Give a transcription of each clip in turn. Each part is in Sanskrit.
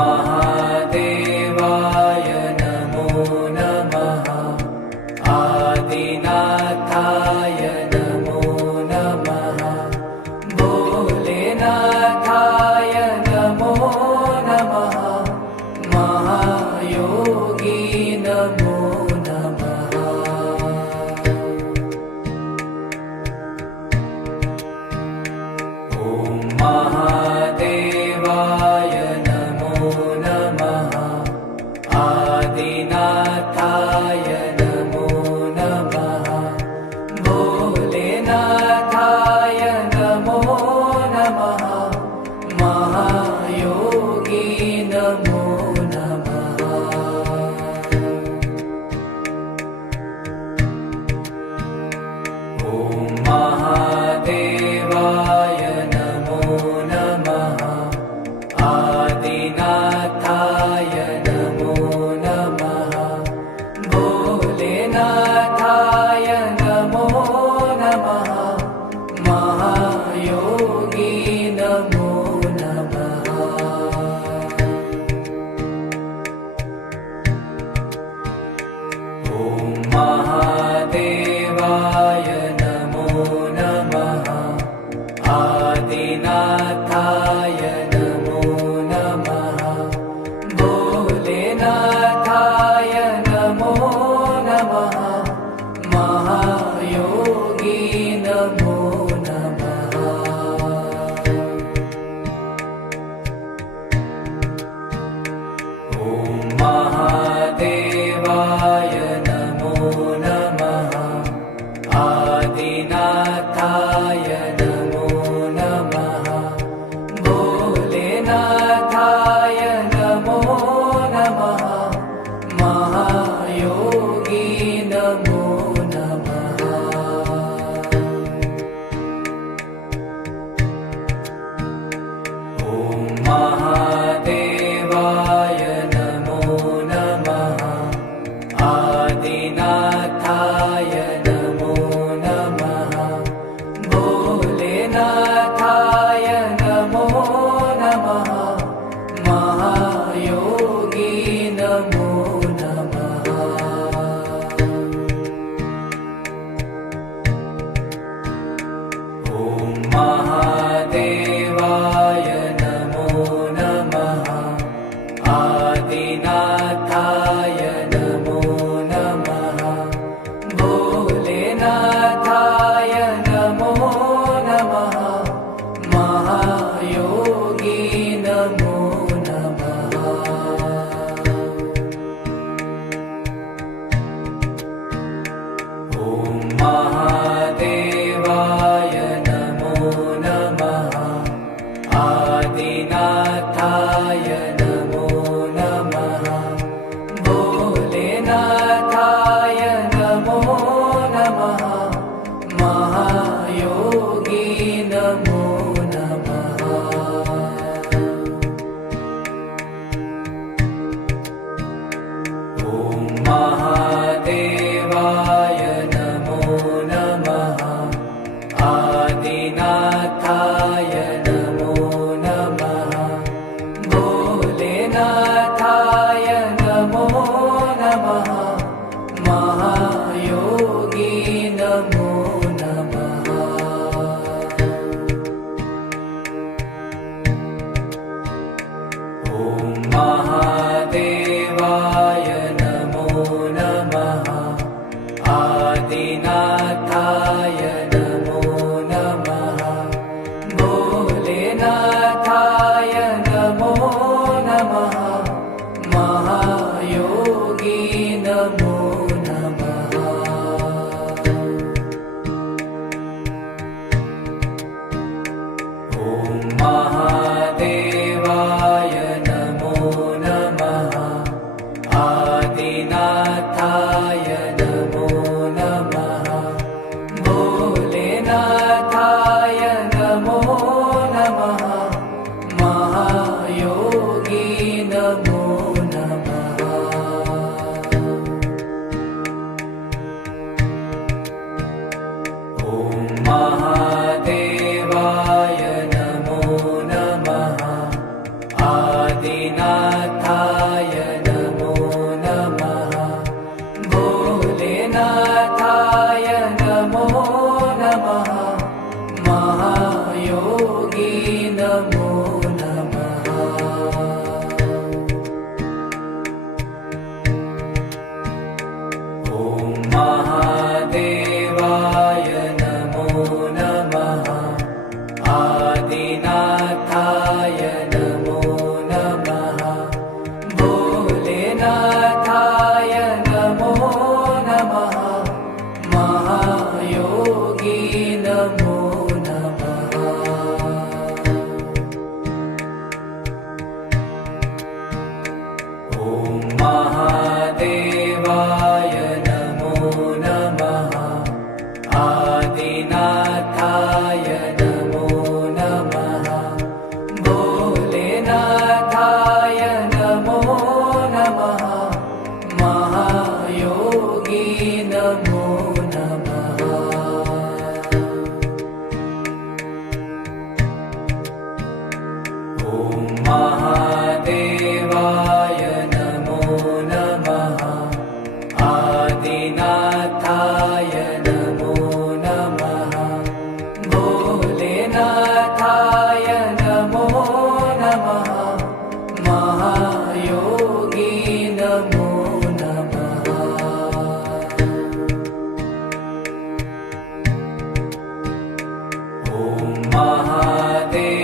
महादेवाय नमो नमः। आदिनाथाय नमो नमः। भोलेनाथाय नमो नमः। महायोगी नमो नमः। ॐ महादेवाय नमो नमः। आदिनाथाय नमो नमः। भोलेनाथाय नमो नमः। महायोगी नमो नमः। ॐ महादेवाय नमो नमः। आदिनाथाय नमो नमः। भोलेनाथाय नमो नमः। महायोगी नमो नमः। ॐ महादेवाय नमो नमः। आदिनाथाय नमो नमः। भोलेनाथाय नमो नमः। महायोगी नमो नमः। ॐ महादेवाय नमो नमः। आदिनाथाय नमो नमः। भोलेनाथाय नमो नमः। महायोगी नमो नमः। ॐ महादेवाय नमो नमः। आदिनाथाय नमो नमः। भोलेनाथाय नमो नमः। महायोगी नमो नमः। ॐ महादेवाय नमो नमः। आदिनाथाय नमो नमः। भोलेनाथाय नमो नमः। महायोगी नमो नमः। ॐ महादेवाय नमो नमः। आदिनाथाय नमो नमः। भोलेनाथाय नमो नमः। महायोगी नमो नमः। ॐ महादेवाय नमो नमः। आदिनाथाय नमो नमः। भोलेनाथाय नमो नमः। महायोगी नमो नमः। ॐ महादेवाय नमो नमः। आदिनाथाय नमो नमः। भोलेनाथाय नमो नमः। महायोगी नमो नमः। ॐ महादेवाय नमो नमः। आदिनाथाय नमो नमः। भोलेनाथाय नमो नमः। महायोगी नमो नमः। ॐ महादेवाय नमो नमः। आदिनाथाय आदिनाथाय नमो नमः भोलेनाथाय नमो नमः महायोगी नमो नमः ॐ महादेवाय नमो नमः आदिनाथाय नमो नमः भोलेनाथाय नमो नमः महायोगी नमो नमः ॐ महादेवाय नमो नमः आदिनाथाय नमो नमः भोलेनाथाय नमो नमः महायोगी नमो नमः ॐ महादेवाय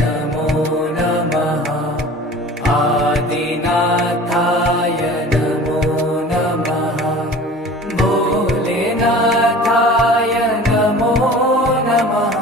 नमो नमः आदिनाथाय नमो नमः भोलेनाथाय नमो नमः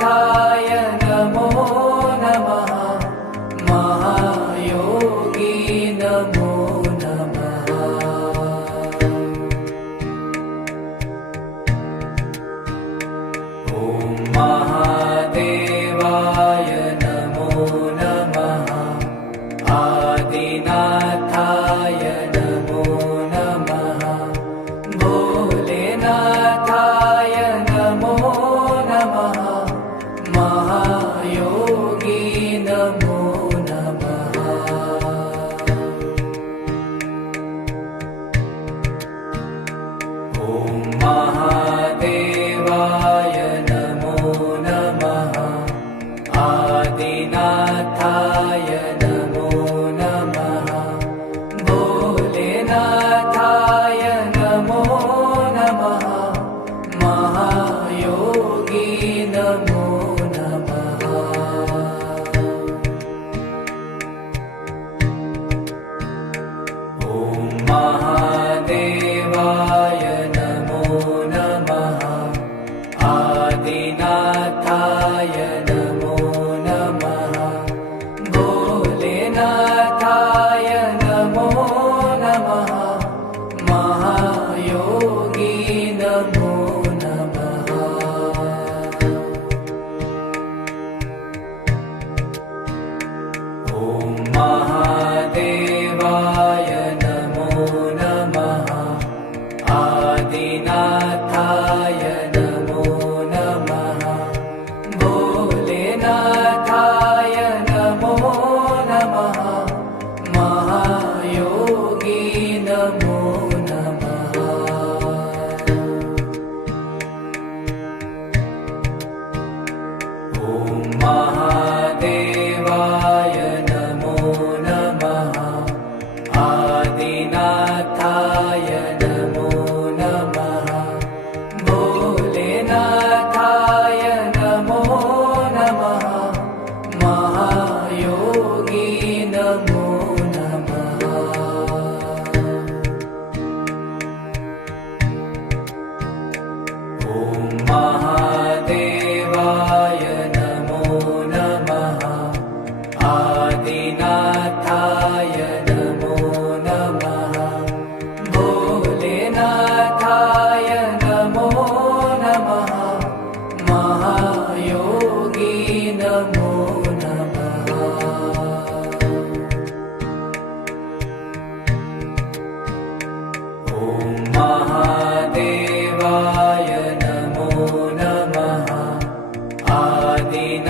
नमो नमः महायोगी नमो नमः ॐ महादेवाय नमो नमः आदिनाथाय नमो नमः भोलेनाथाय नमो नमः महायोगी नमो नमः ॐ महादेवाय नमो नमः आदिनाथाय नमो नमः भोलेनाथाय नमो नमः महायोगी नमो नमः ॐ महादेवाय नमो नमः आदिनाथाय नमो नमः भोलेनाथाय नमो नमः महायोगी नमो नमः ॐ महादेवाय नमो नमः आदिनाथाय नमो नमः भोलेनाथाय नमो नमः महायोगी नमो नमः ॐ महादेवाय नमो नमः आदिनाथाय नमो नमः भोलेनाथाय नमो नमः महायोगी नमो नमः ॐ महादेवाय नमो नमः आदिनाथाय नमो नमः भोलेनाथाय नमो नमः महायोगी नमो नमः ॐ महादेवाय नमो नमः आदिनाथाय